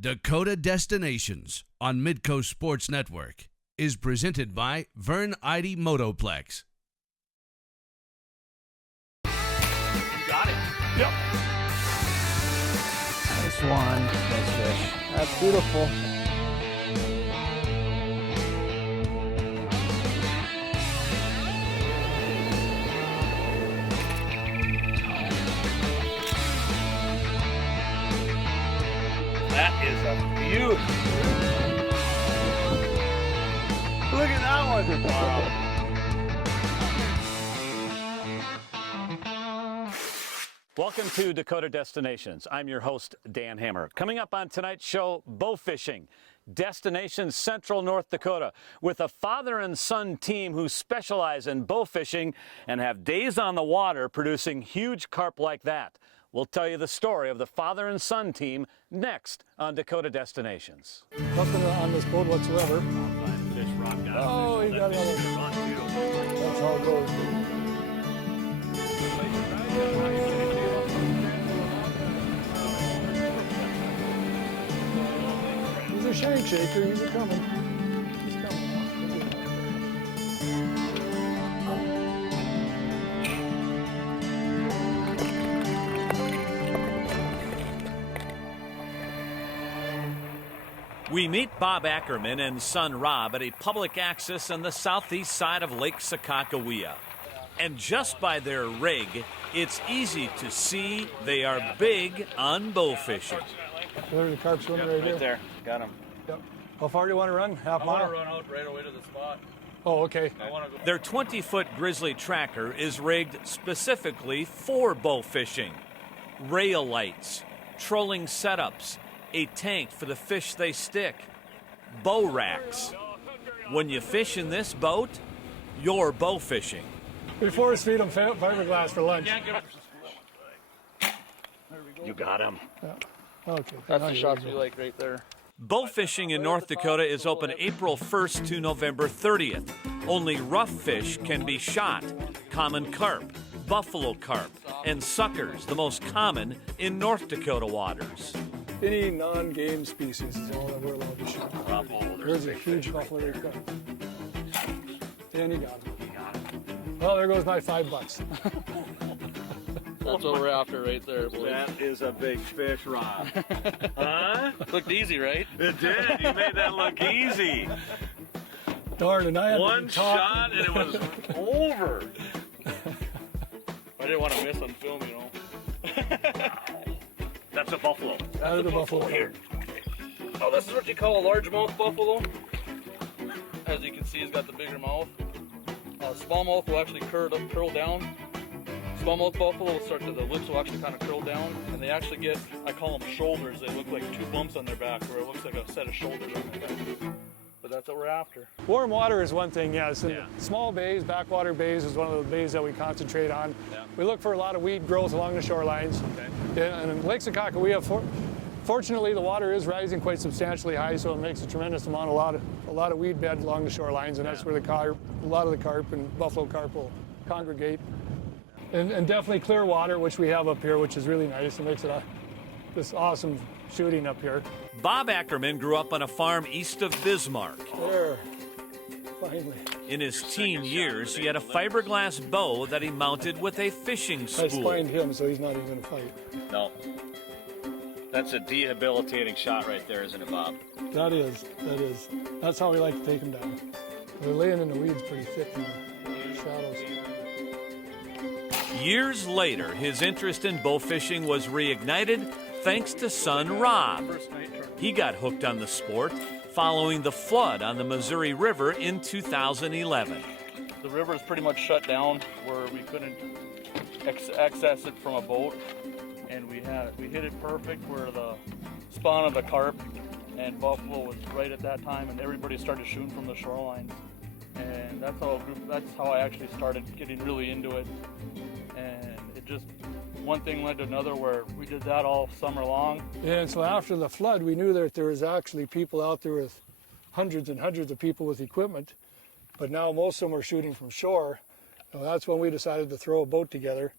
Dakota Destinations on Midco Sports Network is presented by Vern Eide Motoplex. You got it. Yep. Nice one. Nice fish. That's beautiful. That is a beauty. Look at that one. Wow. Welcome to Dakota Destinations. I'm your host, Dan Hammer. Coming up on tonight's show, bow fishing. Destinations Central North Dakota with a father and son team who specialize in bow fishing and have days on the water producing huge carp like that. We'll tell you the story of the father and son team next on Dakota Destinations. Nothing on this boat whatsoever. Fish, rock, Oh, you got another. That's how it goes. He's a shank shaker. He's a coming. He's coming. We meet Bob Ackerman and son Rob at a public access on the southeast side of Lake Sakakawea. And just by their rig, it's easy to see they are big on bow fishing. There's the carp swimming right there. There, got him. Yep. How far do you want to run? Half mile? I want to run out right away to the spot. Oh, okay. I want to go. Their 20-foot grizzly tracker is rigged specifically for bow fishing. Rail lights, trolling setups, a tank for the fish they stick, bow racks. When you fish in this boat, you're bow fishing. We force feed them fiberglass for lunch. You got him. Yeah. Okay. That's the shots we like right there. Bow fishing in North Dakota is open April 1st to November 30th. Only rough fish can be shot. Common carp, buffalo carp, and suckers, the most common in North Dakota waters. Any non-game species is all that we're allowed to shoot. There's a huge buffalo rig carp. And you got him. Well, there goes my $5. That's what we're after right there, boys. That is a big fish, Rob. Huh? Looked easy, right? It did. You made that look easy. Darn, and I had One shot and it was over. I didn't want to miss on film, you know. That's a buffalo. Out of the buffalo here. Oh, this is what you call a largemouth buffalo. As you can see, he's got the bigger mouth. Smallmouth will actually curl down. Smallmouth buffalo will start to, the lips will actually kind of curl down, and they actually get, I call them shoulders. They look like two bumps on their back, where it looks like a set of shoulders on their back. But that's what we're after. Warm water is one thing, yes. And small bays, backwater bays is one of the bays that we concentrate on. Yeah. We look for a lot of weed growth along the shorelines. Okay. Yeah, and in Lake Sakakawea, fortunately, the water is rising quite substantially high, so it makes a tremendous amount, a lot of weed bed along the shorelines, and that's where a lot of the carp and buffalo carp will congregate. And definitely clear water, which we have up here, which is really nice. It makes it this awesome shooting up here. Bob Ackerman grew up on a farm east of Bismarck. There, finally. In his teen years, he had a fiberglass bow that he mounted with a fishing I spool. spined him, so he's not even going to fight. No. That's a debilitating shot right there, isn't it, Bob? That is. That's how we like to take them down. They're laying in the weeds pretty thick in the shadows. Years later, his interest in bow fishing was reignited thanks to son Rob. He got hooked on the sport following the flood on the Missouri River in 2011. The river is pretty much shut down where we couldn't access it from a boat. And we hit it perfect where the spawn of the carp and buffalo was right at that time, and everybody started shooting from the shoreline. And that's how I actually started getting really into it. And it just, one thing led to another where we did that all summer long. And so after the flood, we knew that there was actually people out there with hundreds and hundreds of people with equipment, but now most of them are shooting from shore. So that's when we decided to throw a boat together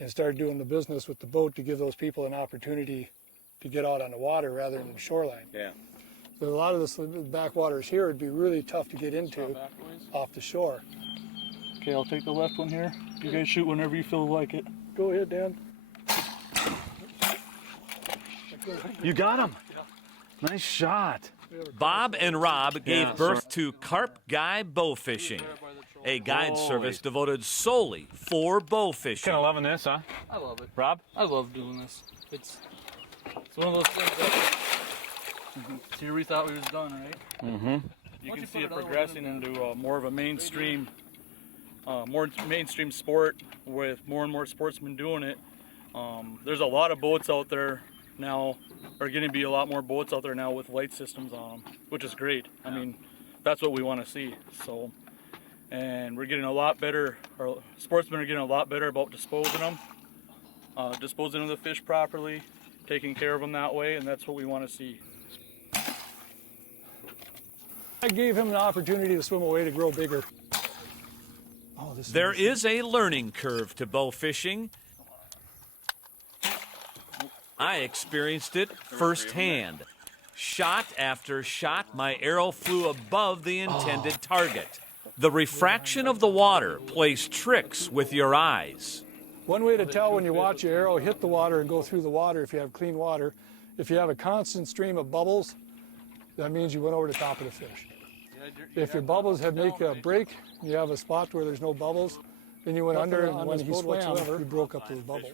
and start doing the business with the boat to give those people an opportunity to get out on the water rather than the shoreline. Yeah. So a lot of the backwaters here would be really tough to get into off the shore. Okay, I'll take the left one here. You guys shoot whenever you feel like it. Go ahead, Dan. You got him. Nice shot. Bob and Rob gave birth to Carp Guy Bow Fishing, a guide service devoted solely for bow fishing. Kind of loving this, huh? I love it. Rob? I love doing this. It's one of those things that here we thought we was done, right? Mm-hmm. You can see it progressing into more of a mainstream sport with more and more sportsmen doing it. There's a lot of boats out there now, are going to be a lot more boats out there now with light systems on them, which is great. I mean, that's what we want to see. So, and we're getting a lot better, our sportsmen are getting a lot better about disposing of the fish properly, taking care of them that way, and that's what we want to see. I gave him an opportunity to swim away to grow bigger. There is a learning curve to bow fishing. I experienced it firsthand. Shot after shot, my arrow flew above the intended target. The refraction of the water plays tricks with your eyes. One way to tell when you watch your arrow hit the water and go through the water, if you have clean water, if you have a constant stream of bubbles, that means you went over the top of the fish. If your bubbles make a break, and you have a spot where there's no bubbles, then you went under, and when he swam, you broke up those bubbles.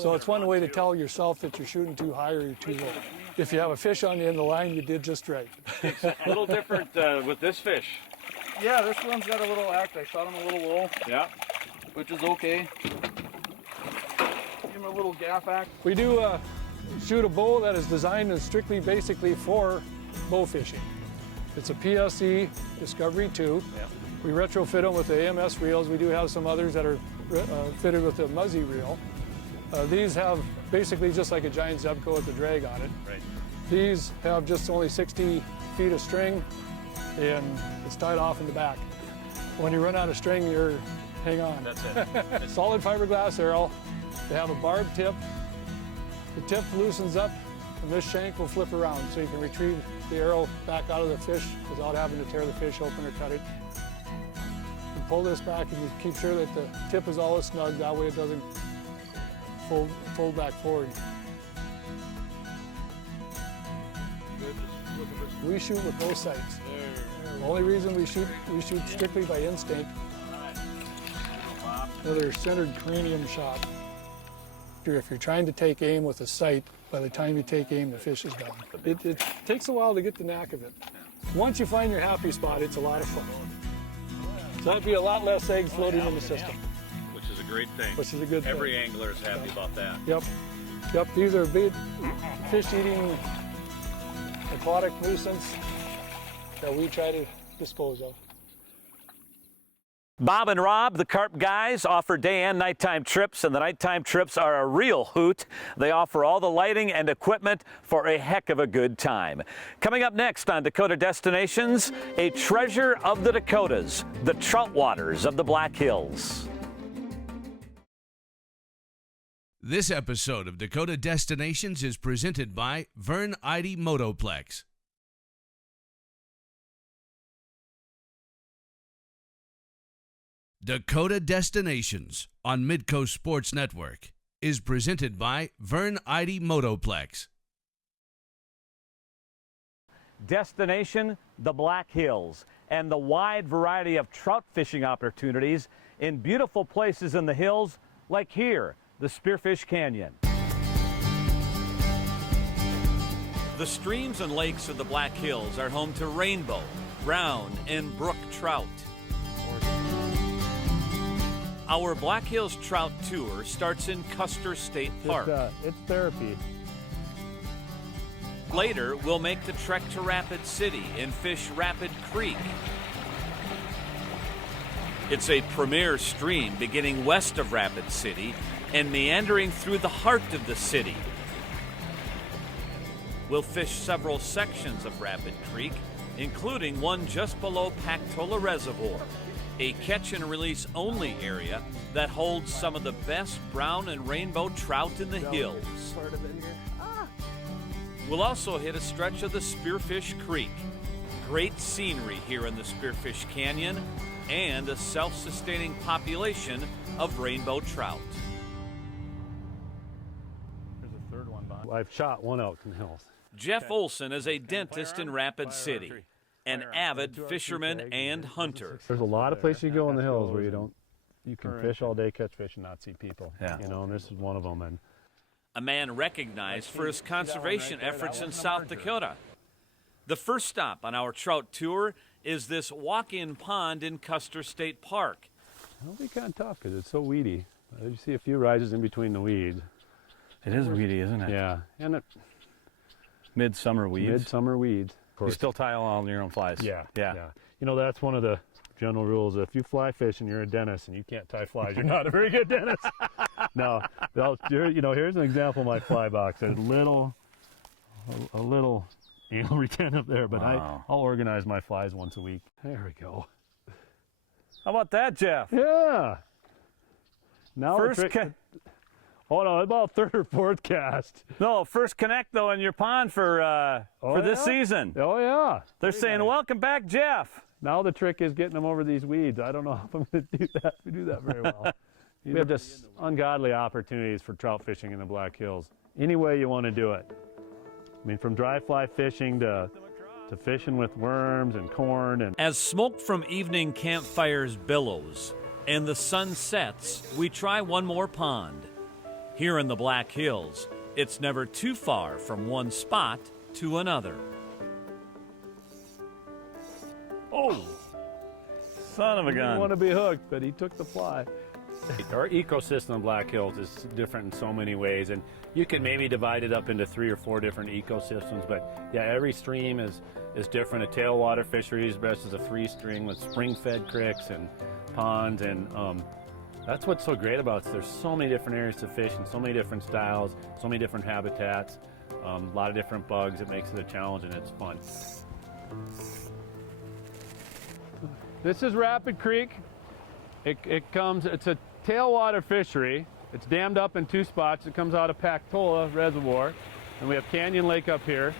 So it's one way to tell yourself that you're shooting too high or you're too low. If you have a fish on the end of the line, you did just right. A little different with this fish. Yeah, this one's got a little act. I shot him a little low. Yeah. Which is okay. Give him a little gaff act. We do shoot a bow that is designed strictly basically for bow fishing. It's a PSE Discovery 2. Yeah. We retrofit them with the AMS reels. We do have some others that are fitted with the Muzzy reel. These have basically just like a giant Zebco with the drag on it. Right. These have just only 60 feet of string, and it's tied off in the back. When you run out of string, you're hang on. That's it. Solid fiberglass arrow. They have a barbed tip. The tip loosens up, and this shank will flip around, so you can retrieve the arrow back out of the fish without having to tear the fish open or cut it. You pull this back, and you keep sure that the tip is always snug. That way, it doesn't fold back forward. We shoot with both sights. The only reason we shoot strictly by instinct. Another centered cranium shot. If you're trying to take aim with a sight, by the time you take aim, the fish is gone. It takes a while to get the knack of it. Once you find your happy spot, it's a lot of fun. So that'd be a lot less eggs floating in the system. Which is a great thing. Which is a good thing. Every angler is happy about that. Yep. These are big fish-eating aquatic nuisance that we try to dispose of. Bob and Rob, the Carp Guys, offer day and nighttime trips, and the nighttime trips are a real hoot. They offer all the lighting and equipment for a heck of a good time. Coming up next on Dakota Destinations, a treasure of the Dakotas, the trout waters of the Black Hills. This episode of Dakota Destinations is presented by Vern Ide Motoplex. Dakota Destinations on Midco Sports Network is presented by Vern Ide Motoplex. Destination, the Black Hills, and the wide variety of trout fishing opportunities in beautiful places in the hills like here, the Spearfish Canyon. The streams and lakes of the Black Hills are home to rainbow, brown, and brook trout. Our Black Hills Trout Tour starts in Custer State Park. It's therapy. Later, we'll make the trek to Rapid City and fish Rapid Creek. It's a premier stream beginning west of Rapid City and meandering through the heart of the city. We'll fish several sections of Rapid Creek, including one just below Pactola Reservoir, a catch and release only area that holds some of the best brown and rainbow trout in the hills. We'll also hit a stretch of the Spearfish Creek. Great scenery here in the Spearfish Canyon and a self-sustaining population of rainbow trout. There's a third one behind. I've shot one out in the hills. Jeff Olson is a dentist in Rapid City, an avid fisherman and hunter. There's a lot of places you go in the hills where you can fish all day, catch fish, and not see people. Yeah. You know, and this is one of them. And a man recognized for his conservation efforts in South Dakota. The first stop on our trout tour is this walk-in pond in Custer State Park. It'll be kind of tough because it's so weedy. You see a few rises in between the weeds. It is weedy, isn't it? Yeah, and Midsummer weeds. Midsummer weeds. You still tie all your own flies. Yeah. Yeah. You know, that's one of the general rules. If you fly fish and you're a dentist and you can't tie flies, you're not a very good dentist. No, here's an example of my fly box. There's a little anal retent up there, but wow. I'll organize my flies once a week. There we go. How about that, Jeff? Yeah. Now hold on, about third or fourth cast. No, first connect though in your pond for this season. Oh yeah. They're saying, nice. Welcome back, Jeff. Now the trick is getting them over these weeds. I don't know if I'm going to do that very well. We have just ungodly opportunities for trout fishing in the Black Hills. Any way you want to do it. I mean, from dry fly fishing to fishing with worms and corn. And as smoke from evening campfires billows and the sun sets, we try one more pond. Here in the Black Hills, it's never too far from one spot to another. Oh, son of a gun. He didn't want to be hooked, but he took the fly. Our ecosystem in Black Hills is different in so many ways, and you can maybe divide it up into 3 or 4 different ecosystems, but yeah, every stream is different. A tailwater fisheries versus a free stream with spring-fed creeks and ponds, and that's what's so great about it. There's so many different areas to fish and so many different styles, so many different habitats, a lot of different bugs. It makes it a challenge and it's fun. This is Rapid Creek. It's a tailwater fishery. It's dammed up in 2 spots. It comes out of Pactola Reservoir, and we have Canyon Lake up here,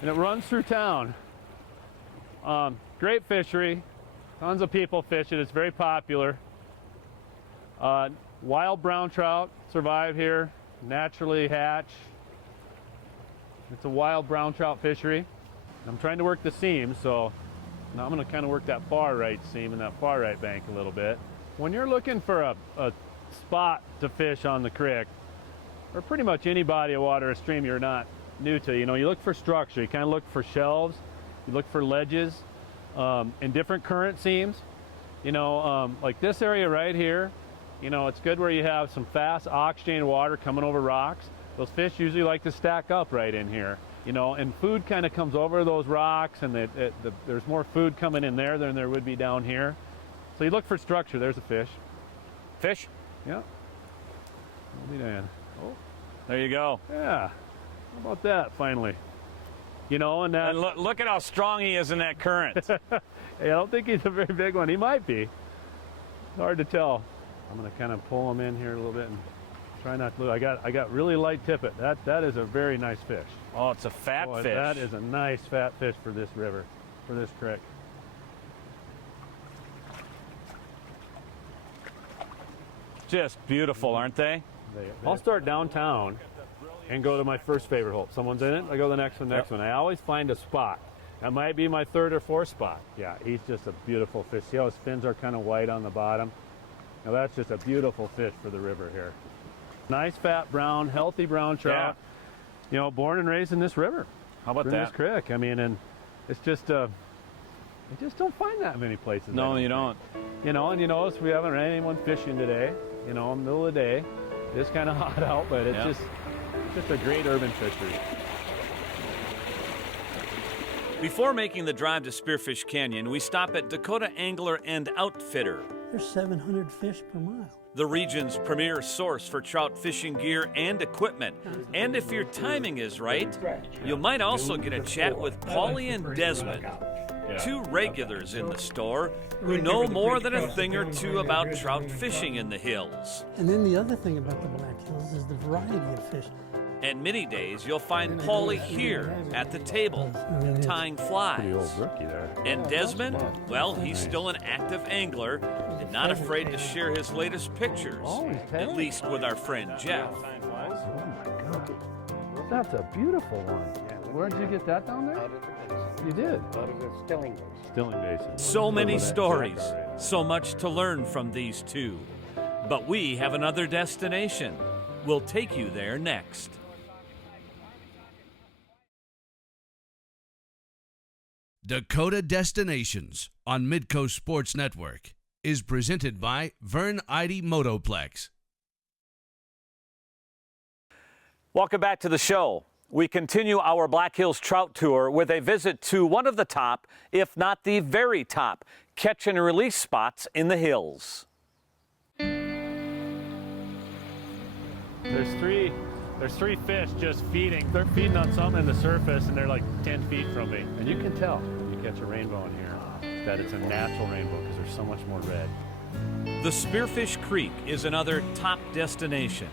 and it runs through town. Great fishery. Tons of people fish it. It's very popular. Wild brown trout survive here, naturally hatch. It's a wild brown trout fishery. I'm trying to work the seam, so now I'm going to kind of work that far right seam and that far right bank a little bit. When you're looking for a spot to fish on the creek, or pretty much any body of water or stream you're not new to, you look for structure. You kind of look for shelves, you look for ledges, and different current seams. Like this area right here, it's good where you have some fast oxygenated water coming over rocks. Those fish usually like to stack up right in here, and food kind of comes over those rocks, and there's more food coming in there than there would be down here. So you look for structure. There's a fish. Fish? Yeah. Oh. There you go. Yeah. How about that, finally? And look at how strong he is in that current. Hey, I don't think he's a very big one. He might be. It's hard to tell. I'm going to kind of pull him in here a little bit and try not to lose. I got really light tippet. That is a very nice fish. Oh, it's a fat fish. That is a nice fat fish for this river, for this creek. Just beautiful, aren't they? I'll start downtown and go to my first favorite hole. Someone's in it, I go to the next one, one. I always find a spot. That might be my 3rd or 4th spot. Yeah, he's just a beautiful fish. See how his fins are kind of white on the bottom? Now that's just a beautiful fish for the river here. Nice fat brown, healthy brown trout. Yeah. Born and raised in this river. How about that? This creek. I mean, and it's just you just don't find that many places. No, you don't. And you notice we haven't had anyone fishing today. In the middle of the day. It's kind of hot out, but it's just a great urban fishery. Before making the drive to Spearfish Canyon, we stop at Dakota Angler and Outfitter. There's 700 fish per mile. The region's premier source for trout fishing gear and equipment. And if your timing is right, you might also get a chat with Paulie and Desmond, 2 regulars in the store who know more than a thing or two about trout fishing in the hills. And then the other thing about the Black Hills is the variety of fish. And many days you'll find Paulie here at the table, tying flies. Pretty old rookie there. And Desmond, well, he's still an active angler and not afraid to share his latest pictures, at least with our friend Jeff. Oh my God. That's a beautiful one. Where did you get that down there? You did? Out of the Stilling Basin. So many stories, so much to learn from these two. But we have another destination. We'll take you there next. Dakota Destinations on Midco Sports Network is presented by Vern Eide Motoplex. Welcome back to the show. We continue our Black Hills Trout Tour with a visit to one of the top, if not the very top, catch and release spots in the hills. There's three fish just feeding. They're feeding on something in the surface, and they're like 10 feet from me. And you can tell when you catch a rainbow in here that it's a natural rainbow because there's so much more red. The Spearfish Creek is another top destination.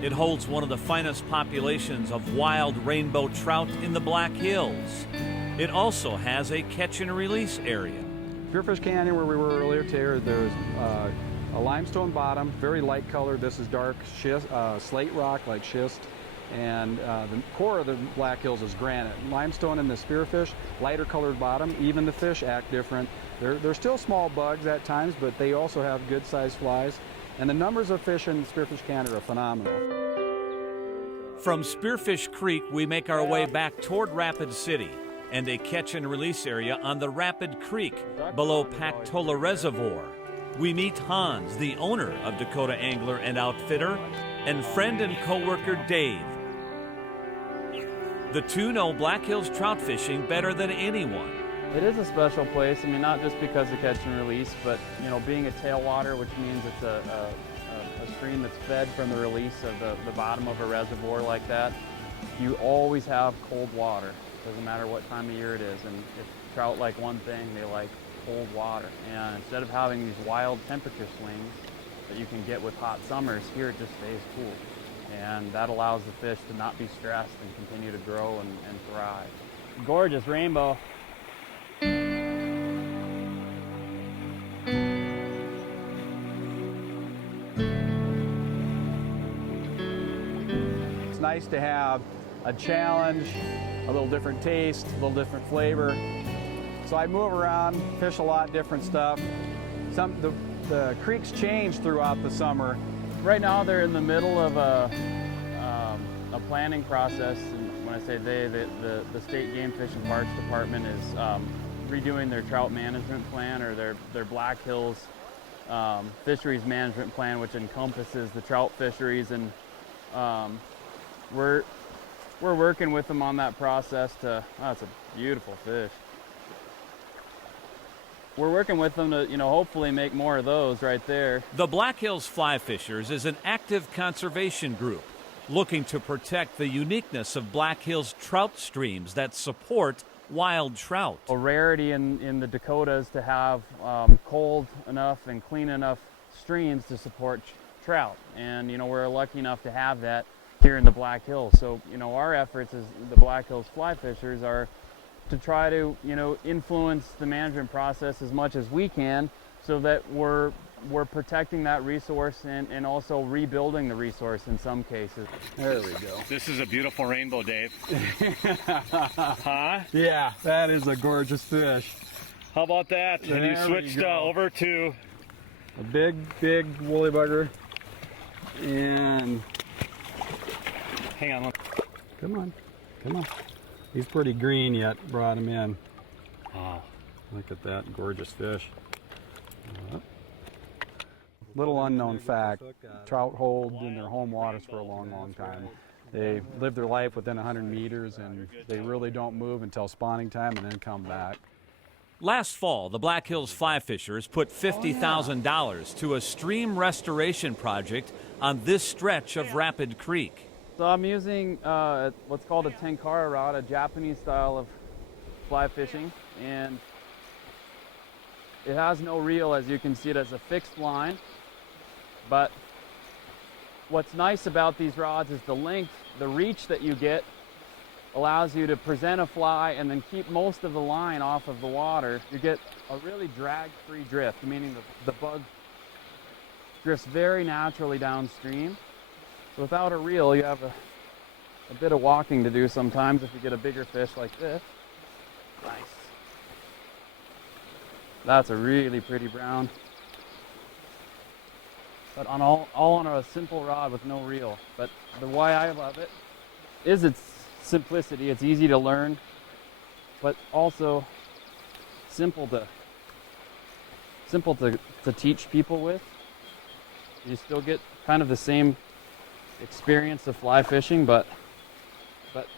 It holds one of the finest populations of wild rainbow trout in the Black Hills. It also has a catch and release area. Spearfish Canyon, where we were earlier, Taylor, there's a limestone bottom, very light color. This is dark schist, slate rock like schist. And the core of the Black Hills is granite. Limestone in the spearfish, lighter colored bottom. Even the fish act different. They're still small bugs at times, but they also have good sized flies. And the numbers of fish in Spearfish Canyon are phenomenal. From Spearfish Creek, we make our way back toward Rapid City and a catch and release area on the Rapid Creek below Pactola Reservoir. We meet Hans, the owner of Dakota Angler and Outfitter, and friend and co-worker Dave. The two know Black Hills trout fishing better than anyone. It is a special place. I mean, not just because of catch and release, but being a tailwater, which means it's a stream that's fed from the release of the bottom of a reservoir like that. You always have cold water. Doesn't matter what time of year it is. And if trout like one thing, they like cold water. And instead of having these wild temperature swings that you can get with hot summers, here it just stays cool. And that allows the fish to not be stressed and continue to grow and thrive. Gorgeous rainbow. It's nice to have a challenge, a little different taste, a little different flavor. So I move around, fish a lot, different stuff. The creeks change throughout the summer. Right now they're in the middle of a planning process. And when I say they, the State Game Fish and Parks Department is redoing their trout management plan, or their Black Hills fisheries management plan, which encompasses the trout fisheries. And we're working with them on that process to, it's a beautiful fish. We're working with them to, hopefully make more of those right there. The Black Hills Fly Fishers is an active conservation group looking to protect the uniqueness of Black Hills trout streams that support wild trout. A rarity in the Dakotas to have cold enough and clean enough streams to support trout. And, we're lucky enough to have that here in the Black Hills. So, our efforts as the Black Hills Fly Fishers are to try to, influence the management process as much as we can, so that we're protecting that resource and also rebuilding the resource in some cases. There we go. This is a beautiful rainbow, Dave. Huh? Yeah, that is a gorgeous fish. How about that? There And you switched over to a big woolly bugger. And hang on. come on. He's pretty green yet. Brought him in. Wow. Look at that gorgeous fish. Little unknown fact, trout hold in their home waters for a long time. They live their life within 100 meters, and they really don't move until spawning time and then come back. Last fall, the Black Hills Fly Fishers put $50,000 to a stream restoration project on this stretch of Rapid Creek. So I'm using what's called a tenkara rod, a Japanese style of fly fishing, and it has no reel, as you can see. It has a fixed line, but what's nice about these rods is the length, the reach that you get allows you to present a fly and then keep most of the line off of the water. You get a really drag-free drift, meaning the bug drifts very naturally downstream. So without a reel, you have a bit of walking to do sometimes if you get a bigger fish like this. Nice. That's a really pretty brown. But on all on a simple rod with no reel. But the why I love it is its simplicity. It's easy to learn, but also simple to teach people with. You still get kind of the same experience of fly fishing, but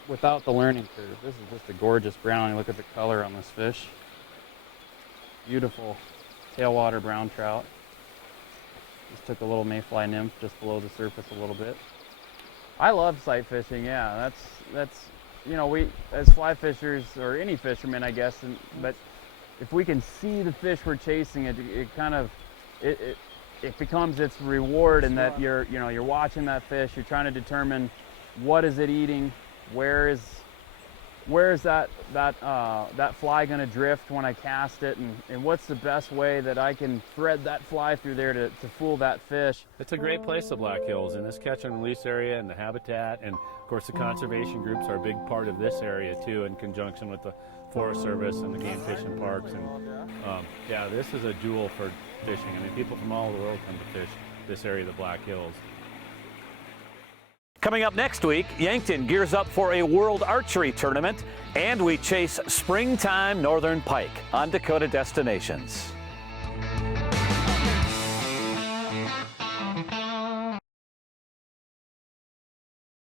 without the learning curve. This is just a gorgeous brown. Look at the color on this fish. Beautiful tailwater brown trout. Just took a little mayfly nymph just below the surface a little bit. I love sight fishing. Yeah, that's you know, we as fly fishers or any fisherman, I guess, but if we can see the fish we're chasing, it kind of it becomes its reward, and that you're watching that fish, you're trying to determine what is it eating, where is that fly going to drift when I cast it, and what's the best way that I can thread that fly through there to fool that fish. It's a great place, the Black Hills, in this catch and release area and the habitat, and of course the conservation groups are a big part of this area too, in conjunction with the Forest Service and the game fishing parks. And yeah, this is a jewel for fishing. I mean, people from all over the world come to fish this area of the Black Hills. Coming up next week, Yankton gears up for a World Archery Tournament, and we chase springtime northern pike on Dakota Destinations.